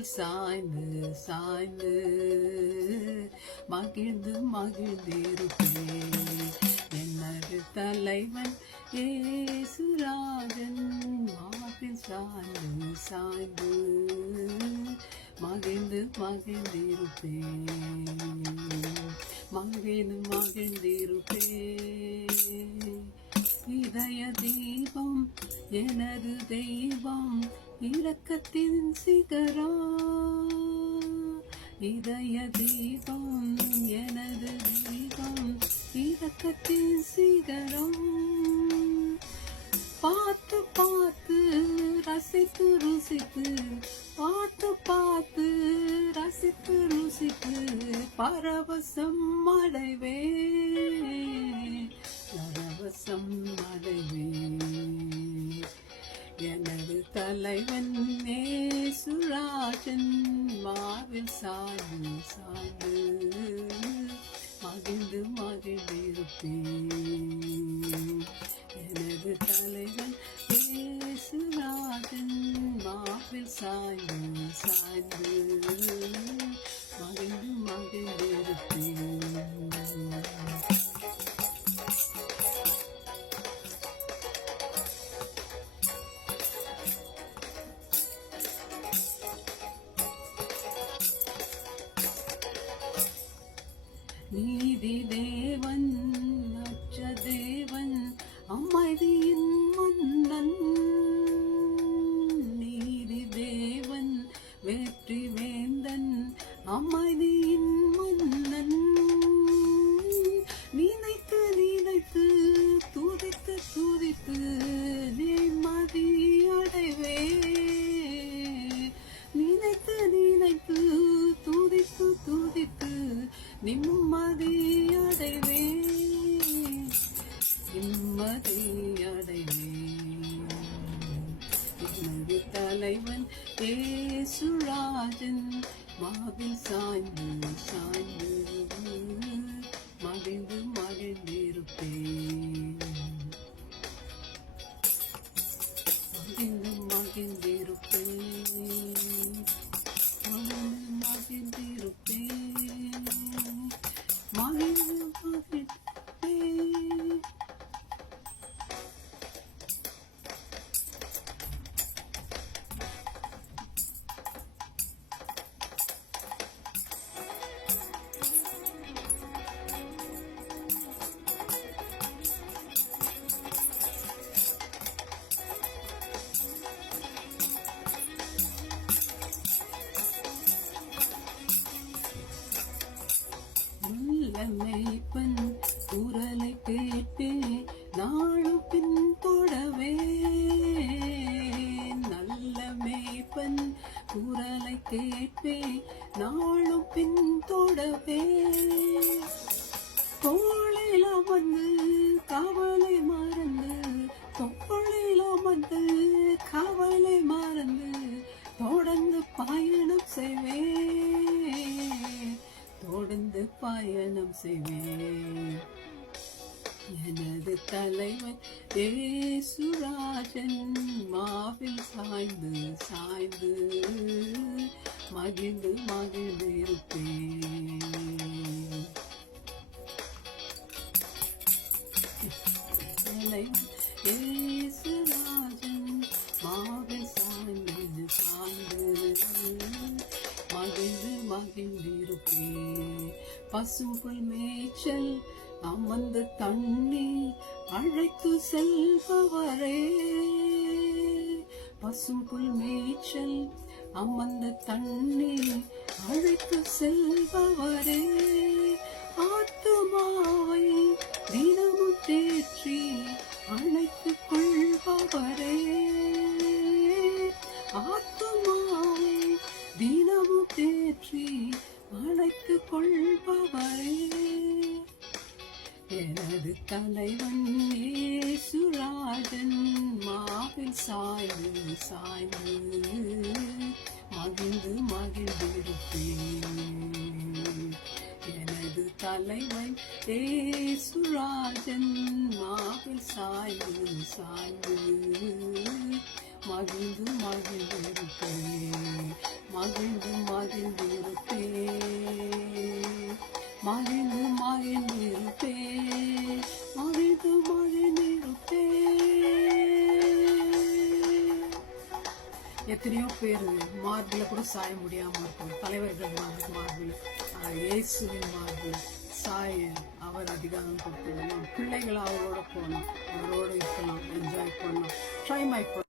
மார்பில் சாய்ந்து சாய்ந்து மகிழ்ந்து மகிழ்ந்திருப்பேன். எனது தலைவன் ஏசுராஜன் மார்பில் சாய்ந்து சாய்ந்து மகிழ்ந்து மகிழ்ந்திருப்பேன். மகிழ்ந்து மகிழ்ந்திருப்பேன். இதய தீபம் எனது தெய்வம் இரக்கத்தின் சிகரம். இதய தீபம் எனது தெய்வம் இரக்கத்தின் சிகரம். பார்த்து பார்த்து ரசித்து ருசித்து பார்த்து பார்த்து ரசித்து ருசித்து பரவசம் அடைவே பரவசம் அடைவே. எனது தலைவன் ஏசுராஜன் மார்பில் சாய்ந்து சாய்ந்து மகிழ்ந்து மகிழ்ந்திருப்பேன். எனது தலைவன் ஏசுராஜன் மார்பில் சாய்ந்து சாய்ந்து மகிழ்ந்து மகிழ்ந்திருப்பேன். நீதி தேவன் அற்ற தேவன் அமைதியின் மன்னன். நீதி தேவன் வெற்றி வேந்தன் அமைதியின் மன்னன். நினைத்து நினைத்து துதித்து துதித்து நிம்மதி அடைவே. நினைத்து நினைத்து துதித்து துதித்து நிம்மதி அடைவே. நிம்மதி அடைவே. எனது தலைவன் ஏசுராஜன் மார்பில் சாய்ந்து சாய்ந்து மகிழ்ந்து மகிழ்ந்திருப்பேன். மகிழ்ந்து மகிழ்ந்திருப்பேன். மகிழ்ந்து மகிழ்ந்திருப்பேன். மகிழ்ந்து மகிழ்ந்திருப்பேன். மேய்ப்பன் குரலை கேட்பே நாளும் பின் தொடவே. நல்ல மேய்ப்பன் குரலை கேட்பே நாளும் பின் தொடவே. தோளில் அமர்ந்து கவலை மறந்து தோளில் அமர்ந்து கவலை மறந்து தொடர்ந்து பயணம் செய்வே. தொடர்ந்து பயணம் செய்வேன். எனது தலைவன் ஏசுராஜன் மார்பில் சாய்ந்து சாய்ந்து மகிழ்ந்து மகிழ்ந்திருப்பேன். தலைவன் ஏசுராஜன் மார்பில் சாய்ந்து சாய்ந்து மகிழ்ந்து மகிழ்ந்திருப்பேன். பசும்புல் மேய்ச்சல் அமர்ந்து தண்ணீர் அழைத்து செல்பவரே. பசும்புல் மேய்ச்சல் அமர்ந்த தண்ணீர் அழைத்து செல்பவரே. ஆத்துமாவை தினமும் தேற்றி அழைத்துக் கொள்பவரே. ஆத்துமாவை தினமும் தேற்றி அழைத்துக் கொள்பவரே. எனது தலைவன் ஏசுராஜன் மார்பில் சாய்ந்து சாய்ந்து மகிழ்ந்து மகிழ்ந்திருப்பேன். எனது தலைவன் ஏசுராஜன் மார்பில் சாய்ந்து சாய்ந்து மகிழ்ந்து மகிழ்ந்திருப்பேன். மகிழ்ந்து மகிழ்ந்திருப்பே, மகிழ்ந்து மகிழ்ந்திருப்பே, மகிழ்ந்து மகிழ்ந்திருப்பே. எத்தனையோ பேர் மார்பில் கூட சாய முடியாமல் இருக்கும். தலைவர்கள் மார்பில் இயேசுவின் மார்பில் சாய அவர் அதிகாரம் கொடுத்துடலாம். பிள்ளைகள் அவரோட போகலாம், அவரோட இருக்கலாம், என்ஜாய் பண்ணலாம். Try my